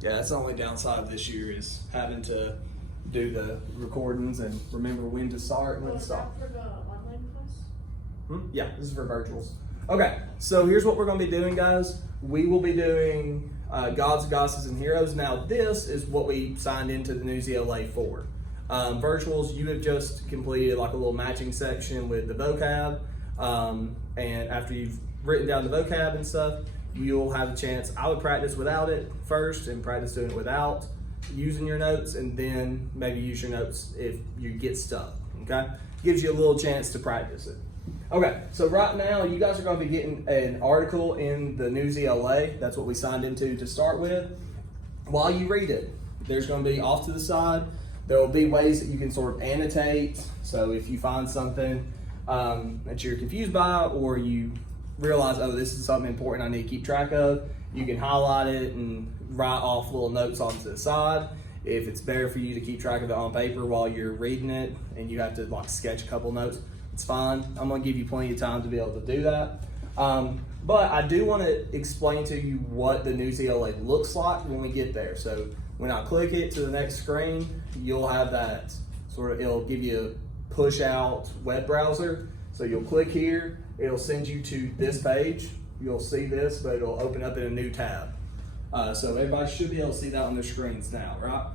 Yeah, that's the only downside of this year is having to do the recordings and remember when to start and when to stop. For the online class? Yeah, this is for virtuals. Okay, so here's what we're going to be doing, guys. We will be doing Gods, Goddesses, and Heroes. Now, this is what we signed into the New ZLA for. Virtuals, you have just completed like a little matching section with the vocab. And after you've written down the vocab and stuff, you'll have a chance. I would practice without it first and practice doing it without using your notes, and then maybe use your notes if you get stuck, okay? Gives you a little chance to practice it. Okay, so right now you guys are going to be getting an article in the New ZLA. That's what we signed into to start with. While you read it, there's going to be off to the side, there will be ways that you can sort of annotate. So if you find something that you're confused by, or you realize, oh, this is something important I need to keep track of, you can highlight it and write off little notes onto the side. If it's better for you to keep track of it on paper while you're reading it and you have to like sketch a couple notes, it's fine. I'm going to give you plenty of time to be able to do that. But I do want to explain to you what the New ZLA looks like when we get there. So when I click it to the next screen, you'll have that sort of, it'll give you a push out web browser. So you'll click here, it'll send you to this page. You'll see this, but it'll open up in a new tab. So everybody should be able to see that on their screens now, right?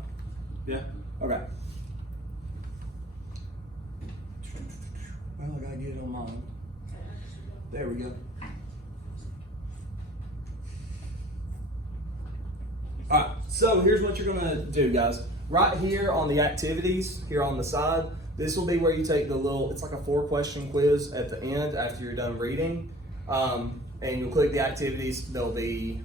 Yeah? Okay. Well, I gotta get it on mine. There we go. All right, so here's what you're gonna do, guys. Right here on the activities, here on the side, this will be where you take the little, it's like a 4-question quiz at the end after you're done reading. And you'll click the activities. There'll be,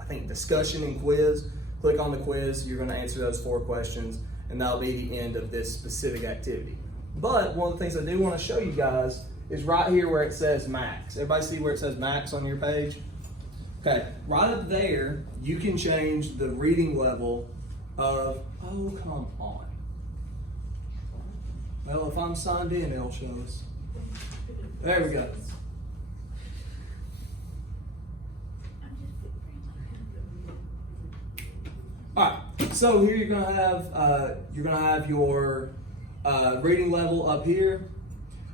I think, discussion and quiz. Click on the quiz. You're going to answer those 4 questions, and that'll be the end of this specific activity. But one of the things I do want to show you guys is right here where it says max. Everybody see where it says max on your page? Okay, right up there, you can change the reading level of, oh, come on. Well, if I'm signed in, it'll show us. There we go. All right, so here you're gonna have your reading level up here.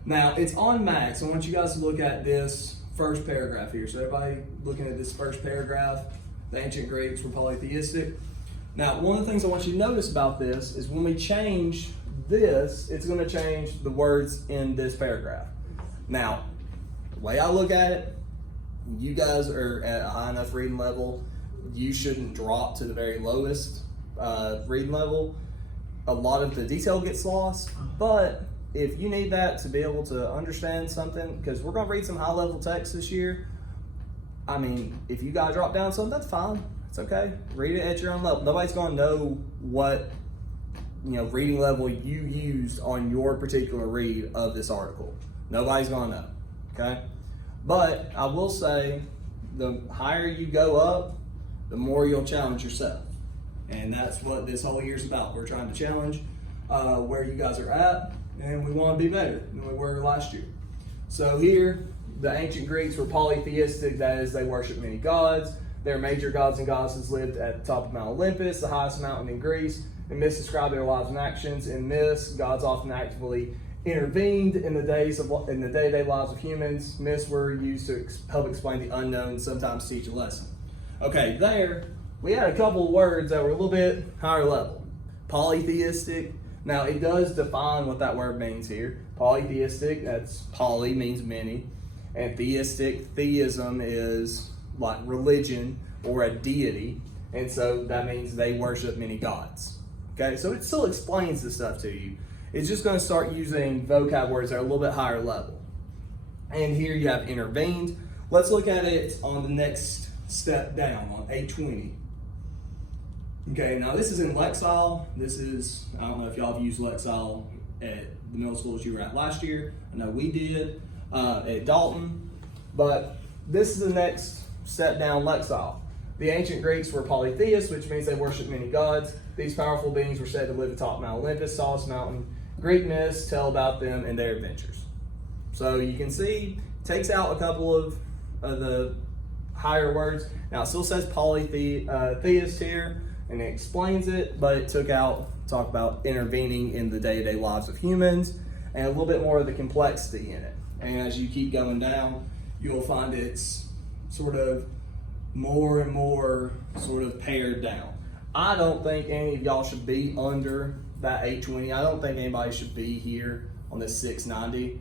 Now it's on max. I want you guys to look at this first paragraph here. So everybody looking at this first paragraph, the ancient Greeks were polytheistic. Now one of the things I want you to notice about this is when we change this, it's gonna change the words in this paragraph. Now, the way I look at it, you guys are at a high enough reading level. You shouldn't drop to the very lowest reading level. A lot of the detail gets lost, but if you need that to be able to understand something, because we're going to read some high level text this year, I mean, if you got to drop down something, that's fine. It's okay. Read it at your own level. Nobody's going to know what reading level you used on your particular read of this article. Nobody's going to know, okay? But I will say, the higher you go up, the more you'll challenge yourself. And that's what this whole year's about. We're trying to challenge where you guys are at, and we want to be better than we were last year. So here, the ancient Greeks were polytheistic, that is, they worshiped many gods. Their major gods and goddesses lived at the top of Mount Olympus, the highest mountain in Greece. And myths describe their lives and actions. In myths, gods often actively intervened in the day-to-day lives of humans. Myths were used to help explain the unknown, sometimes teach a lesson. Okay, there, we had a couple of words that were a little bit higher level. Polytheistic. Now, it does define what that word means here. Polytheistic, that's poly means many. And theistic, theism is like religion or a deity. And so that means they worship many gods. Okay, so it still explains the stuff to you. It's just going to start using vocab words that are a little bit higher level. And here you have intervened. Let's look at it on the next step down on 820. Okay, now this is in Lexile. This is, I don't know if y'all have used Lexile at the middle schools you were at last year. I know we did at Dalton. But this is the next step down Lexile. The ancient Greeks were polytheists, which means they worshiped many gods. These powerful beings were said to live atop Mount Olympus, tallest mountain. Greek myths tell about them and their adventures. So you can see, it takes out a couple of the higher words. Now it still says polytheist here. and it explains it, but it talk about intervening in the day-to-day lives of humans and a little bit more of the complexity in it. And as you keep going down, you'll find it's sort of more and more sort of pared down. I don't think any of y'all should be under that 820. I don't think anybody should be here on this 690.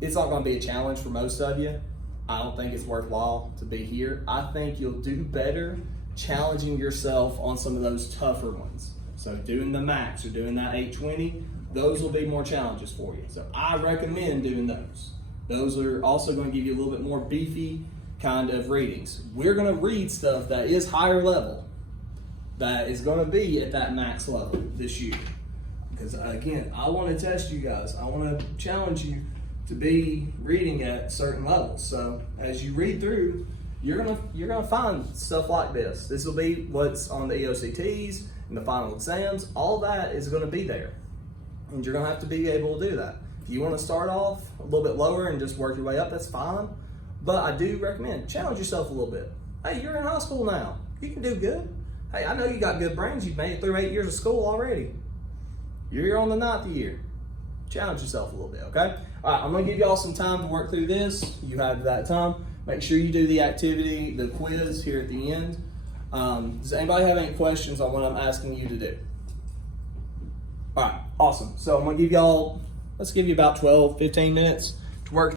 It's not going to be a challenge for most of you. I don't think it's worthwhile to be here. I think you'll do better challenging yourself on some of those tougher ones. So doing the max or doing that 820, those will be more challenges for you. So I recommend doing those. Those are also going to give you a little bit more beefy kind of readings. We're going to read stuff that is higher level, that is going to be at that max level this year. Because again, I want to test you guys. I want to challenge you to be reading at certain levels. So as you read through, you're gonna find stuff like this. This will be what's on the EOCTs and the final exams. All that is going to be there, and you're gonna have to be able to do that. If you want to start off a little bit lower and just work your way up, that's fine. But I do recommend challenge yourself a little bit. Hey, you're in high school now. You can do good. Hey, I know you got good brains. You've made it through 8 years of school already. You're on the 9th year. Challenge yourself a little bit, okay? All right, I'm gonna give y'all some time to work through this. You have that time. Make sure you do the activity, the quiz here at the end. Does anybody have any questions on what I'm asking you to do? All right, awesome. So I'm gonna give y'all, let's give you about 12, 15 minutes to work